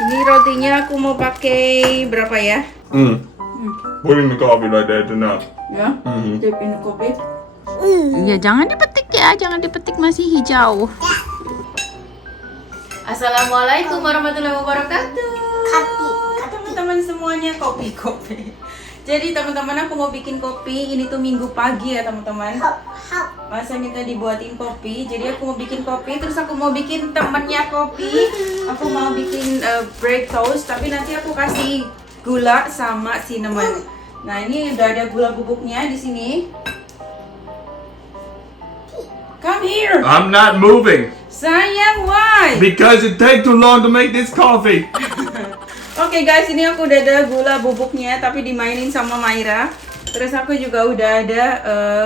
Ini rotinya aku mau pakai berapa ya? Put in the coffee like that enough. Ya, dip in kopi. Iya, jangan dipetik ya, jangan dipetik masih hijau. Assalamualaikum warahmatullahi wabarakatuh. Teman-teman semuanya, kopi. Jadi teman-teman, aku mau bikin kopi. Ini tuh minggu pagi ya teman-teman. Masa minta dibuatin kopi. Jadi aku mau bikin kopi. Terus aku mau bikin temennya kopi. Aku mau bikin bread toast. Tapi nanti aku kasih gula sama cinnamon. Nah ini udah ada gula bubuknya di sini. Come here. I'm not moving Sayang, why? because it takes too long to make this coffee. Oke guys, ini aku udah ada gula bubuknya tapi dimainin sama Maira. Terus aku juga udah ada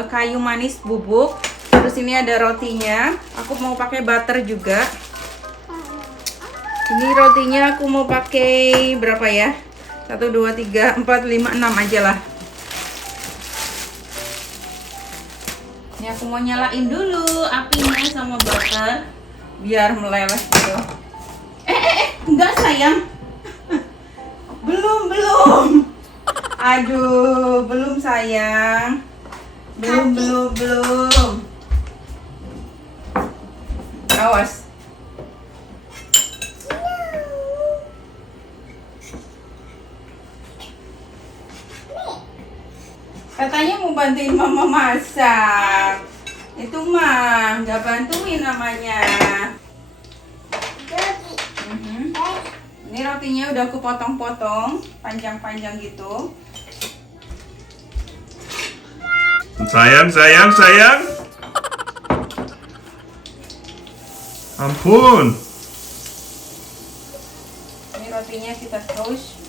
kayu manis bubuk. Terus ini ada rotinya. Aku mau pakai butter juga. Ini rotinya aku mau pakai berapa ya? 1, 2, 3, 4, 5, 6 aja lah. Ini aku mau nyalain dulu apinya sama butter biar meleleh gitu. Enggak sayang. Belum. Aduh, belum sayang. Belum. Awas. Katanya mau bantuin mama masak. Itu mah nggak bantuin namanya. Ini rotinya udah aku potong-potong panjang-panjang gitu. Sayang. Ampun. Ini rotinya kita toast.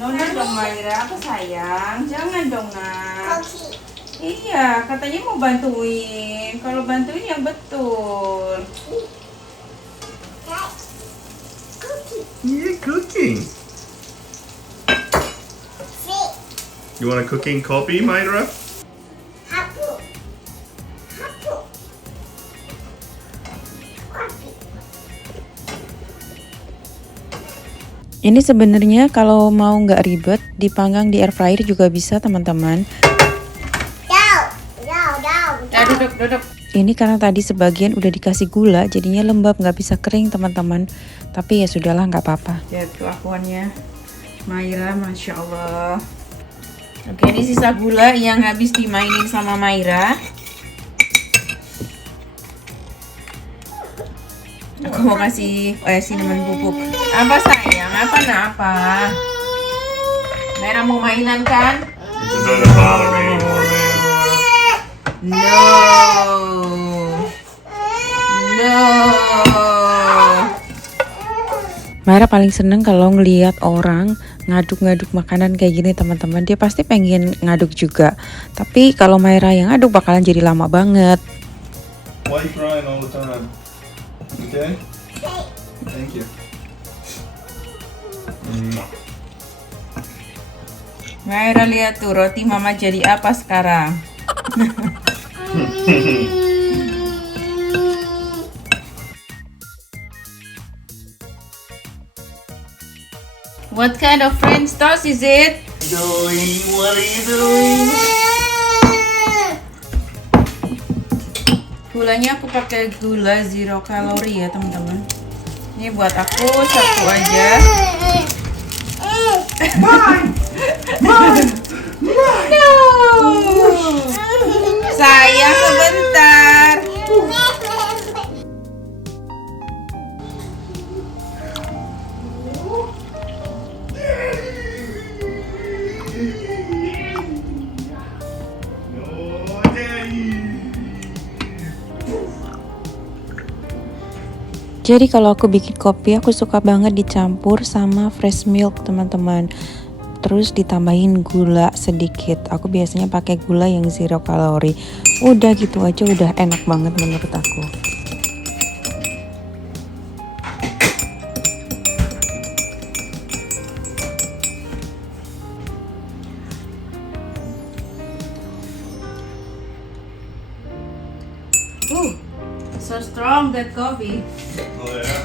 Nona dong Maira, apa sayang? Jangan dong nak. Iya, katanya mau bantuin. Kalau bantuin yang betul. You're cooking. You want a cooking coffee, Myra? Ini sebenarnya kalau mau nggak ribet, dipanggang di air fryer juga bisa teman-teman. Ya, duduk. Ini karena tadi sebagian udah dikasih gula, jadinya lembab nggak bisa kering teman-teman. Tapi ya sudahlah, nggak apa-apa. Lihat kelakuannya Maira, Masya Allah. Oke, ini sisa gula yang habis dimainin sama Maira. Aku mau kasih cinnamon bubuk. Apa sayang? Apa? Maira mau mainan kan? It doesn't bother me anymore, man. No. Maira paling seneng kalau ngelihat orang ngaduk-ngaduk makanan kayak gini teman-teman. Dia pasti pengen ngaduk juga. Tapi kalau Maira yang ngaduk bakalan jadi lama banget. Why you crying all the time? Okay? Thank you. Maira lihat tuh roti mama jadi apa sekarang. What kind of French toast is it? What are you doing? Gulanya aku pakai gula 0 kalori ya teman-teman. Ini buat aku satu aja. No. Sayang sebentar. Jadi kalau aku bikin kopi, aku suka banget dicampur sama fresh milk teman-teman. Terus ditambahin gula sedikit. Aku biasanya pakai gula yang 0 kalori. Udah gitu aja udah enak banget menurut aku. So strong that coffee. Oh yeah.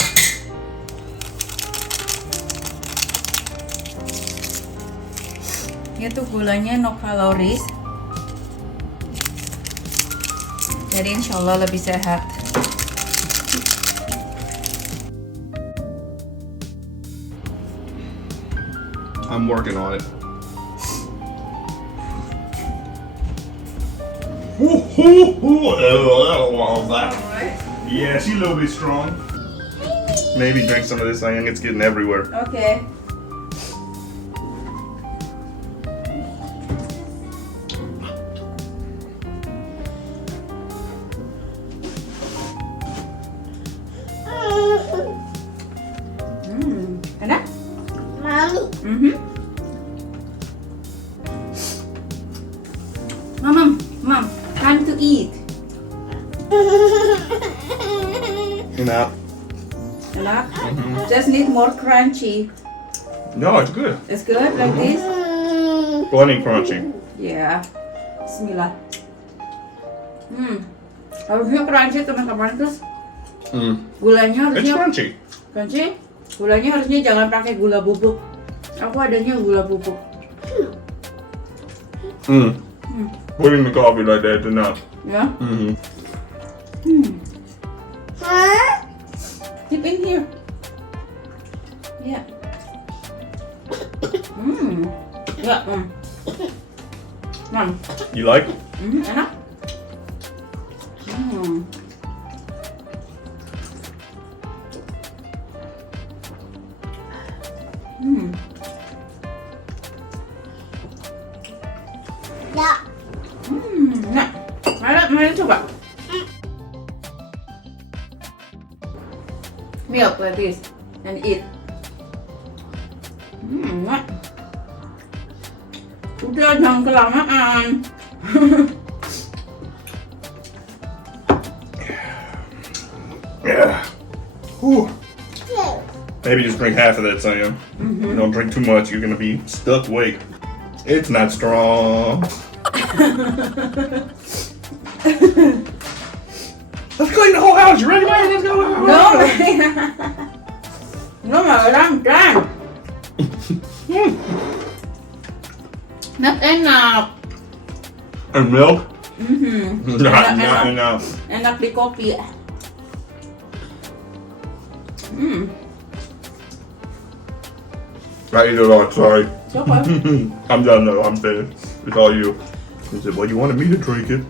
Itu gulanya no calories. Jadi insya Allah lebih sehat. I'm working on it. Yeah, she's a little bit strong. Maybe drink some of this, sayang. It's getting everywhere. Okay. Enak? Mommy. Mom, time to eat. Enough. Enak? Just need more crunchy. No, it's good. It's good like this? Plenty crunchy. Yeah. Bismillah. Harusnya crunchy teman-teman, terus gulanya It's harusnya crunchy. crunchy. Gulanya harusnya jangan pakai gula bubuk. Aku adanya gula bubuk. Putting the coffee like that's enough. Ya. Keep in here. Ya. Ya. Mom. You like? Enak. Ya. Nah, mari coba. Milk like this and eat. Nah. Udah jangan kelamaan. Yeah. Whew. Maybe just drink half of that, Sam. Don't drink too much. You're gonna be stuck awake. It's not strong. Let's clean the whole house. You ready, man? Let's go. No, no, I'm done. Not enough. And milk? Enak, Not enough. Enak di kopi. I eat it all. Sorry. Coba. I'm done though. I'm finished. It's all you. He said, "Well, you wanted me to drink it."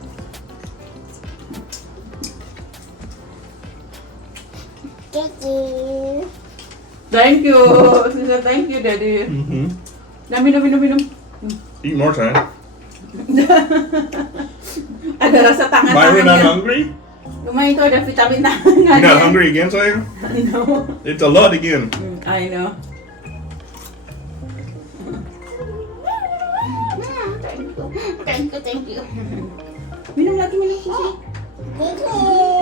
Thank you. She said thank you, Daddy. Nah, minum. Eat more time. Ada rasa Myra, not tangan-tangannya. hungry? Lumayan itu ada vitamin You not tangannya. hungry again, Sam? No. It's a lot again. I know. Thank you. Minum lagi, susu.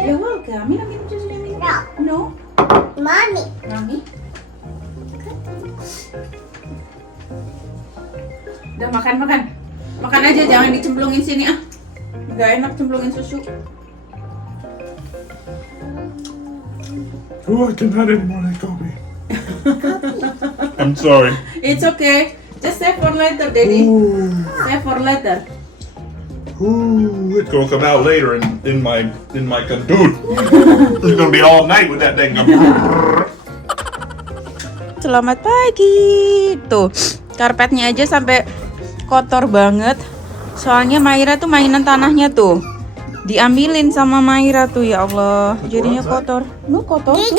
You're welcome. Minum susunya, minum. No. Mommy. Mami. Udah makan. Makan aja, jangan dicemplungin sini ah. Gak enak cemplungin susu. Oh, I can't have any more of that coffee. I'm sorry. It's okay. Just save for later, Daddy. Save for later. Ooh, it's gonna come out later in my dude. It's gonna be all night with that thing. Selamat pagi. Tuh, karpetnya aja sampai kotor banget. Soalnya Myra tuh mainan tanahnya tuh diambilin sama Myra tuh, ya Allah. Jadinya kotor. Lu kotor tuh.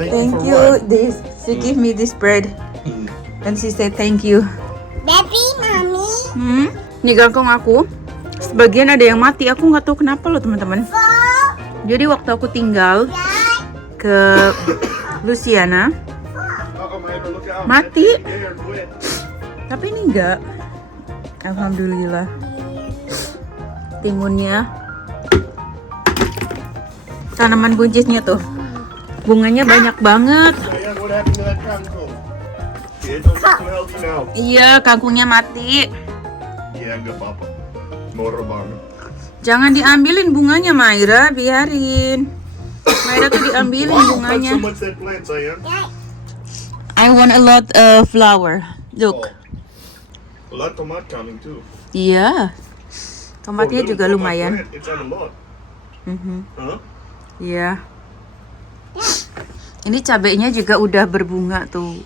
Thank you. This she give me this bread. And she said thank you. Baby, mommy. Nih kangkung aku. Sebagian ada yang mati. Aku nggak tahu kenapa loh teman-teman. Jadi waktu aku tinggal ke Louisiana mati. Tapi ini enggak. Alhamdulillah. Timunnya. Tanaman buncisnya tuh. Bunganya banyak banget. What happened to that kangkung? It don't look too healthy now. Iya, kangkungnya mati. Yeah, good papa. Motor bomb. Jangan diambilin bunganya, Myra, biarin. Myra tuh diambilin Cut bunganya. so much that plant, Sam. I want a lot of flour. Look. A lot of tomato coming too. Iya. Tomatnya For a little juga tomato lumayan. plant, it's a lot. Huh? Iya. Ini cabenya juga udah berbunga tuh.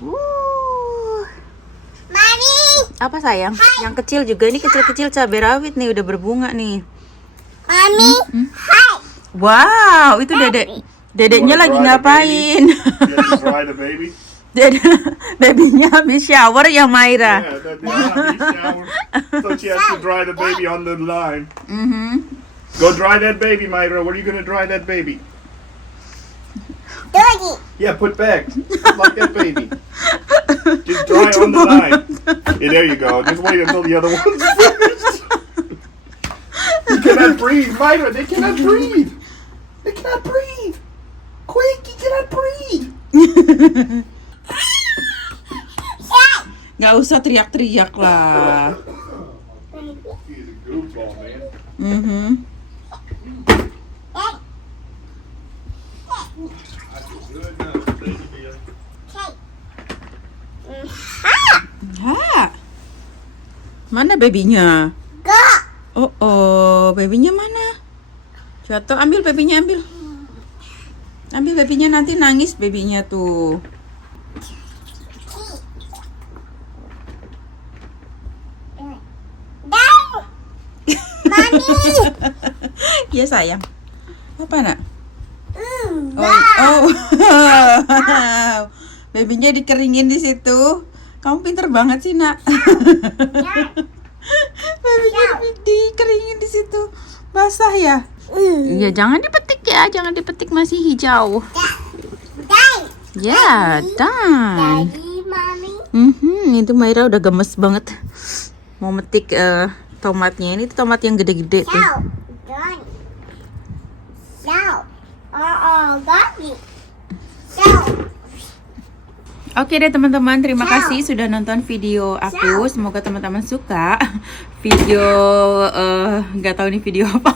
Mami. Apa sayang? Yang kecil juga, ini kecil-kecil cabai rawit nih udah berbunga nih. Mami. Hi. Wow, itu dedeknya lagi ngapain? You have to dry the baby. Babynya habis shower ya Maira. Yeah, the shower. So she has to dry the baby on the line. Go dry that baby, Myra. Where are you gonna dry that baby? Doggy. Yeah, put back. Put like that baby. Just dry on the line. Yeah, there you go. Just wait until the other one's finished. You cannot breathe, Myra. They cannot breathe. They cannot breathe. Quick, you cannot breathe. Gak usah teriak-teriak lah. He's a goofball, man. Good enough. Thank you, dear. Ha. Mana babynya? Go. Oh, babynya mana? Jatuh, ambil babynya, ambil. Ambil babynya, nanti nangis babynya tuh. Down. Mami. Iya sayang. Apa nak? Oh, Wow. oh. Babynya dikeringin di situ. Kamu pinter banget sih nak. Babynya dikeringin di situ. Basah ya? Iya, jangan dipetik ya, jangan dipetik masih hijau. Down. Ya, done. Daddy, Mami. Itu Maira udah gemes banget mau metik tomatnya. Ini tuh tomat yang gede-gede tuh. Down. Done. Down. Doggy. Down. Oke deh teman-teman, terima kasih sudah nonton video aku. Semoga teman-teman suka video nggak tahu ini video apa.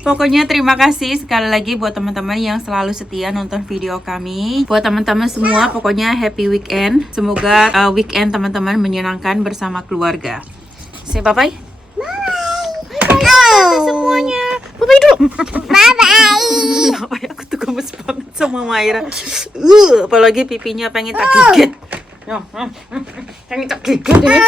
Pokoknya terima kasih sekali lagi buat teman-teman yang selalu setia nonton video kami. Buat teman-teman semua, pokoknya happy weekend. Semoga weekend teman-teman menyenangkan bersama keluarga. Say bye-bye. Bye. Semuanya. Bye-bye dulu. Bye-bye. Aku tuh gemes banget sama Maira. Apalagi pipinya pengen tak gigit. Pengen tak gigit ini.